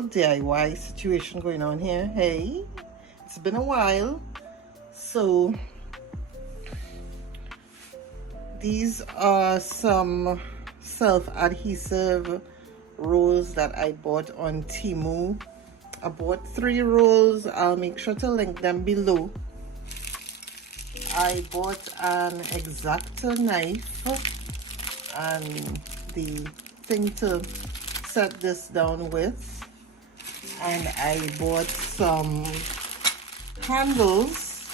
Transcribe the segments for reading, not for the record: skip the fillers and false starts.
little DIY situation going on here. Hey, it's been a while. So these are some self-adhesive rolls that I bought on Temu. I bought 3 rolls. I'll make sure to link them below. I bought an X-Acto knife and the thing to set this down with, and I bought some handles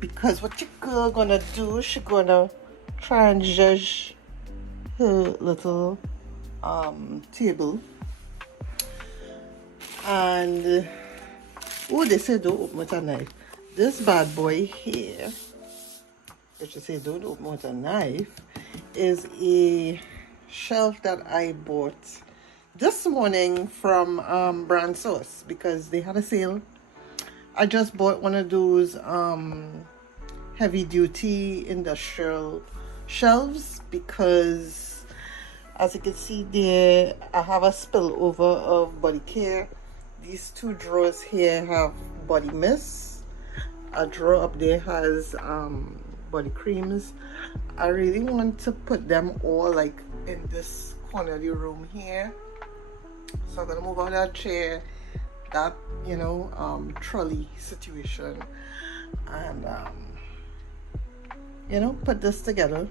because what your girl gonna do, she gonna try and judge her little table. And oh, they say don't open with a knife. This bad boy here, which you say don't open with a knife, is a shelf that I bought this morning from BrandSource because they had a sale. I just bought one of those heavy duty industrial shelves because, as you can see there, I have a spillover of body care. These 2 drawers here have body mist. A drawer up there has body creams. I really want to put them all like in this corner of the room here. So I'm gonna move out that chair, that trolley situation, and put this together.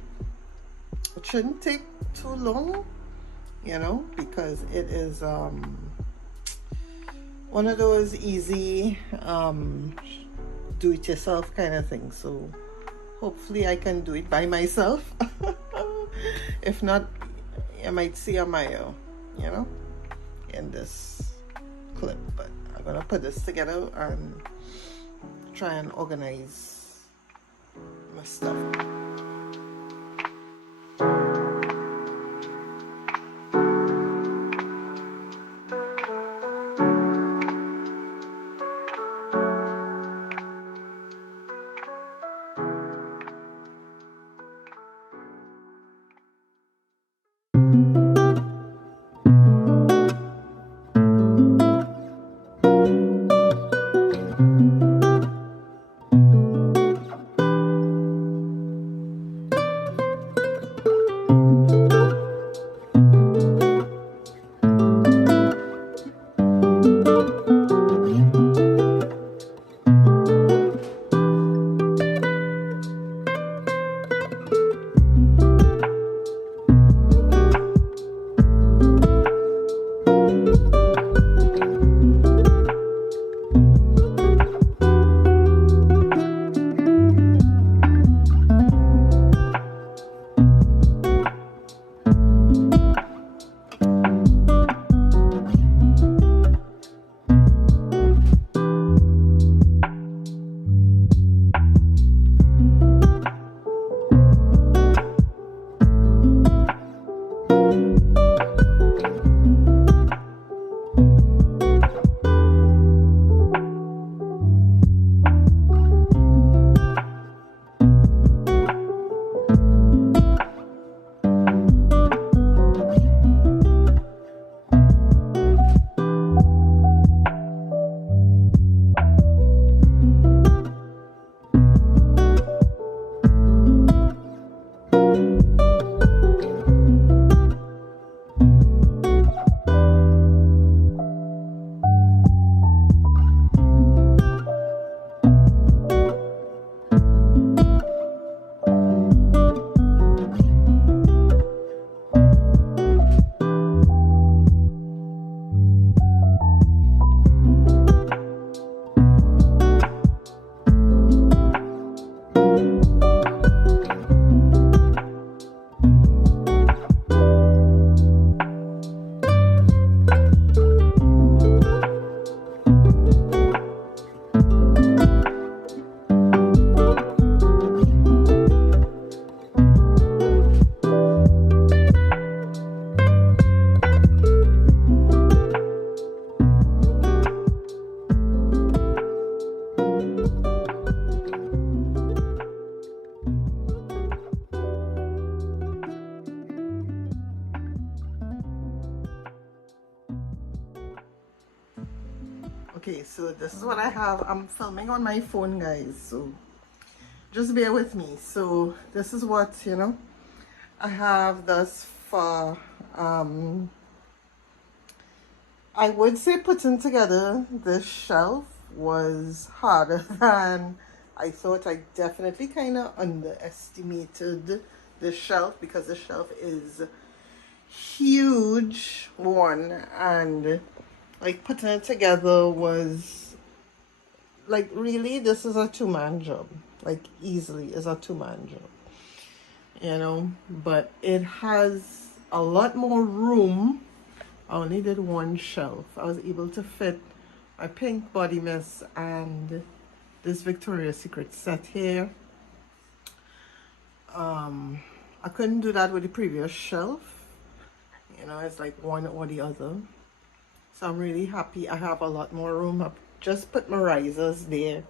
It shouldn't take too long, because it is one of those easy do-it-yourself kind of thing. So hopefully I can do it by myself. If not, you might see a Maya, in this clip. But I'm gonna put this together and try and organize my stuff. Okay, so this is what I have. I'm filming on my phone, guys, so just bear with me. So this is what, you know, I have thus far. I would say putting together this shelf was harder than I thought. I definitely kind of underestimated the shelf because the shelf is huge one, and like putting it together was like, really, this is a two-man job. Like, easily is a two-man job, you know. But it has a lot more room. I only did one shelf. I was able to fit my pink body mist and this Victoria's Secret set here. I couldn't do that with the previous shelf. You know, it's like one or the other. So I'm really happy I have a lot more room. I've just put my risers there.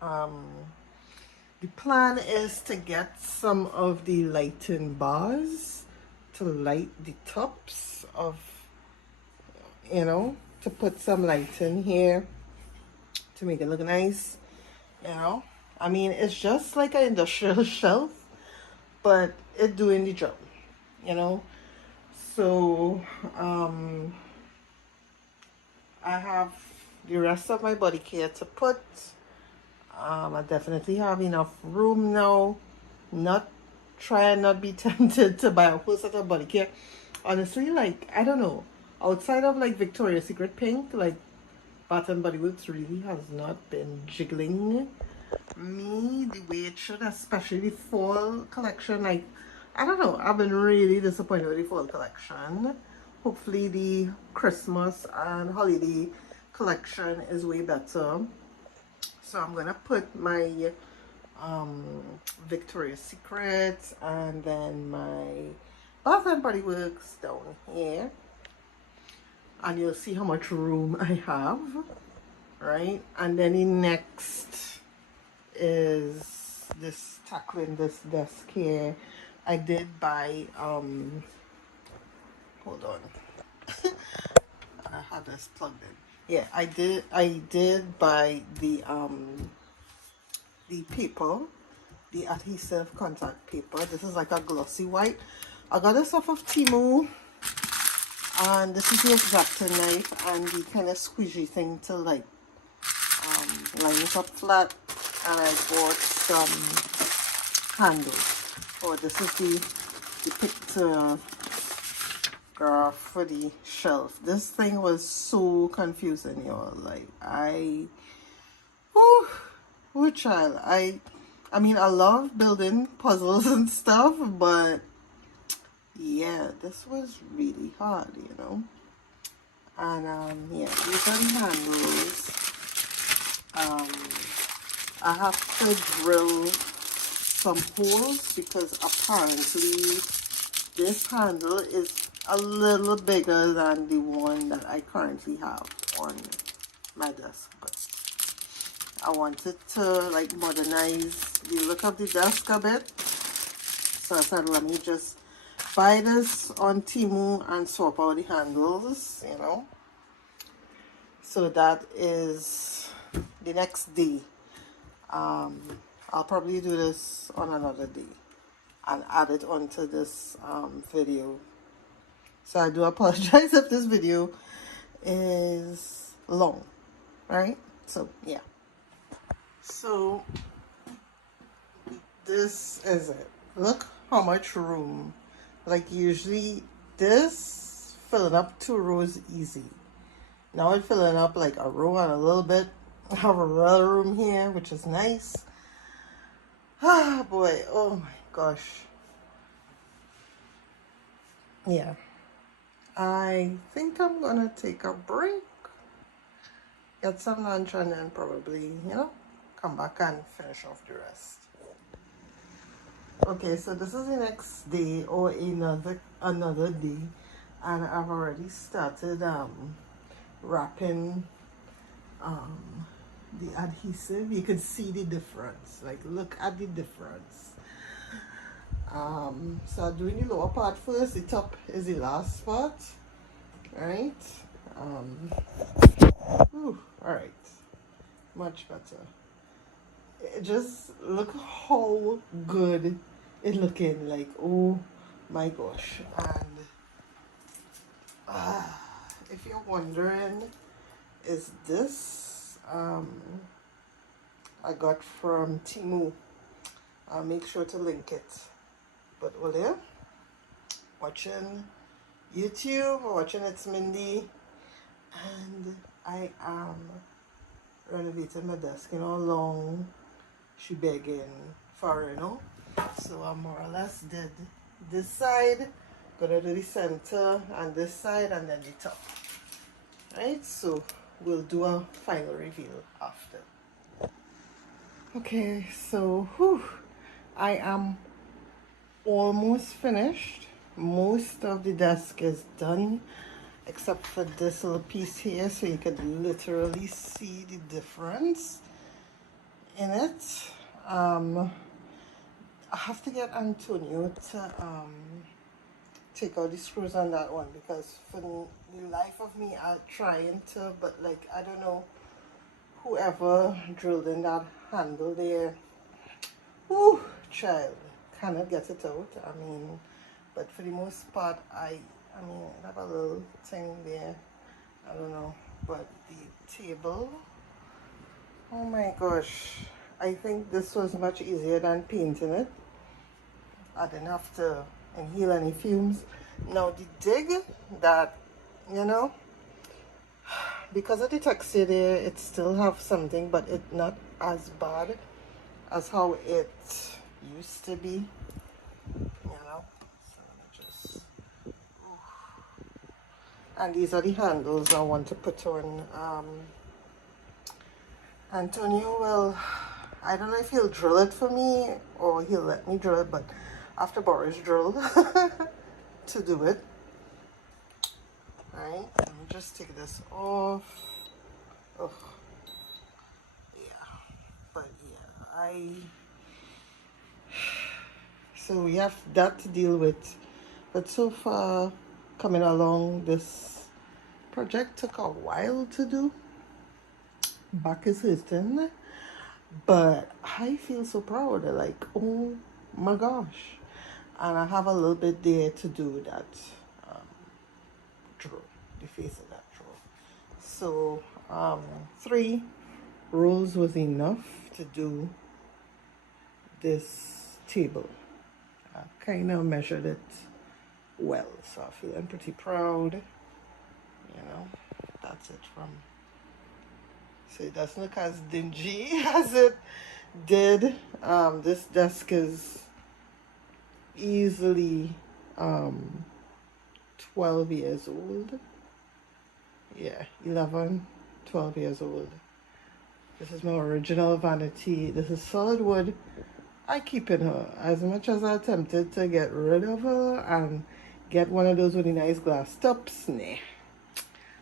The plan is to get some of the lighting bars to light the tops of, you know, to put some light in here to make it look nice, you know. I mean, it's just like an industrial shelf, but it's doing the job, you know. So I have the rest of my body care to put. I definitely have enough room now. Try and not be tempted to buy a whole set of body care. Honestly, like, I don't know, outside of like Victoria's Secret pink, like Bath and Body Works really has not been jiggling me the way it should, especially the fall collection. Like, I don't know, I've been really disappointed with the fall collection. Hopefully the Christmas and holiday collection is way better. So I'm gonna put my Victoria's Secret and then my Bath and Body Works down here, and you'll see how much room I have, right? And then the next is this, tackling this desk here. I did buy hold on. I have this plugged in. Yeah, I did buy the paper, the adhesive contact paper. This is like a glossy white. I got this off of Temu, and this is the X-Acto knife and the kind of squeegee thing to like line it up flat. And I bought some handles. Oh, this is the picture graph for the shelf. This thing was so confusing, y'all. Like, oh child, I mean, I love building puzzles and stuff, but yeah, this was really hard, you know. And yeah, these are the handles. I have to drill some holes because apparently this handle is a little bigger than the one that I currently have on my desk. But I wanted to like modernize the look of the desk a bit, so I said, let me just buy this on Temu and swap out the handles, you know. So that is the next day. I'll probably do this on another day and add it onto this video. So I do apologize if this video is long, right? So yeah. So this is it. Look how much room. Like, usually this filling up 2 rows easy. Now it's filling up like a row and a little bit. I have a little room here, which is nice. Ah, boy. Oh my gosh. Yeah. I think I'm gonna take a break, get some lunch, and then probably, you know, come back and finish off the rest. Okay, so this is the next day or another day, and I've already started wrapping the adhesive. You can see the difference. Like, look at the difference. So I'm doing the lower part first. The top is the last part, right? Ooh, all right, much better. Just look how good it looking. Like, oh my gosh. And if you're wondering, is this I got from Temu. I'll make sure to link it. But while you're watching YouTube or watching It's Mindy, and I am renovating my desk, you know, long she begging for, you know. So I more or less did this side, gonna do the center and this side and then the top. Right, so we'll do a final reveal after. Okay, so I am almost finished. Most of the desk is done except for this little piece here, so you could literally see the difference in it. I have to get Antonio to take out the screws on that one, because for the life of me I'm trying to, but like I don't know, whoever drilled in that handle there, whoo, child, cannot get it out. I mean, but for the most part, I mean, I have a little thing there, I don't know, but the table, oh my gosh, I think this was much easier than painting it. I didn't have to inhale any fumes. Now the dig, that, you know, because of the texture there, it still have something, but it's not as bad as how it used to be, you know. So let me just, and these are the handles I want to put on. Antonio will, I don't know if he'll drill it for me or he'll let me drill it, but after Boris drilled to do it. Alright, let me just take this off. Oh, yeah, but yeah, so we have that to deal with. But so far, coming along, this project took a while to do. Back is hurting, but I feel so proud. Like, oh my gosh. And I have a little bit there to do that drawer, the face of that drawer. So 3 rolls was enough to do this table. I kind of measured it well, so I'm feeling pretty proud. You know, that's it from. So it doesn't look as dingy as it did. This desk is easily 12 years old. Yeah, 11, 12 years old. This is my original vanity. This is solid wood. I keep in her. As much as I attempted to get rid of her and get one of those with the nice glass tops, nah,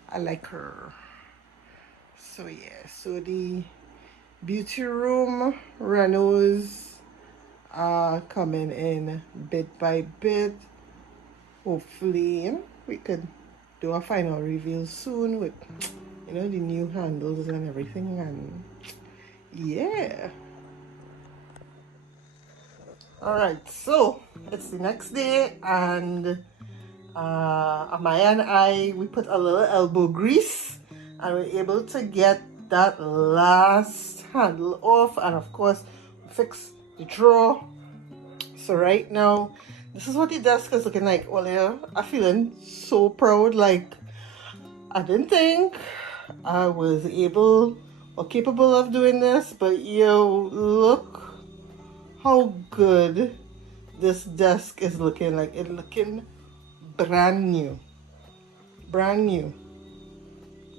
I like her. So yeah, so the Beautyroom renos are coming in bit by bit. Hopefully, we could do a final reveal soon with, the new handles and everything, and yeah. All right, so it's the next day, and Amaya and I, we put a little elbow grease, and we're able to get that last handle off, and of course fix the drawer. So right now, this is what the desk is looking like. Well, yeah, I'm feeling so proud. Like, I didn't think I was able or capable of doing this, but yo, look how good this desk is looking. Like, it's looking brand new. Brand new.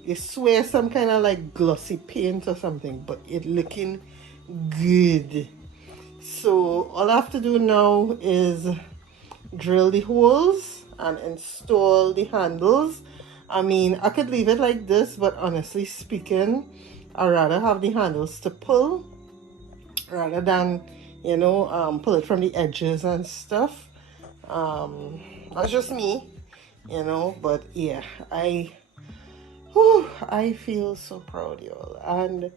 You swear some kind of like glossy paint or something, but it looking good. So all I have to do now is drill the holes and install the handles. I mean, I could leave it like this, but honestly speaking, I'd rather have the handles to pull rather than, pull it from the edges and stuff. That's just me, but yeah, Whew, I feel so proud, y'all. And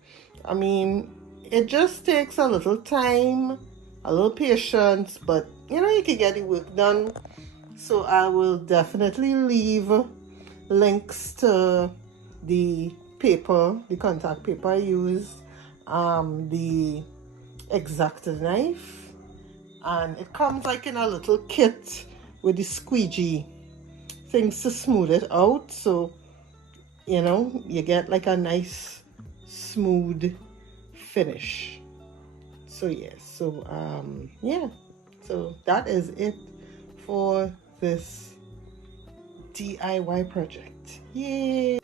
I mean, it just takes a little time, a little patience, but you know, you can get the work done. So I will definitely leave links to the paper, the contact paper I used, the X-Acto knife, and it comes like in a little kit with the squeegee things to smooth it out, so you know you get like a nice smooth finish. So yes, so yeah, so that is it for this DIY project. Yay!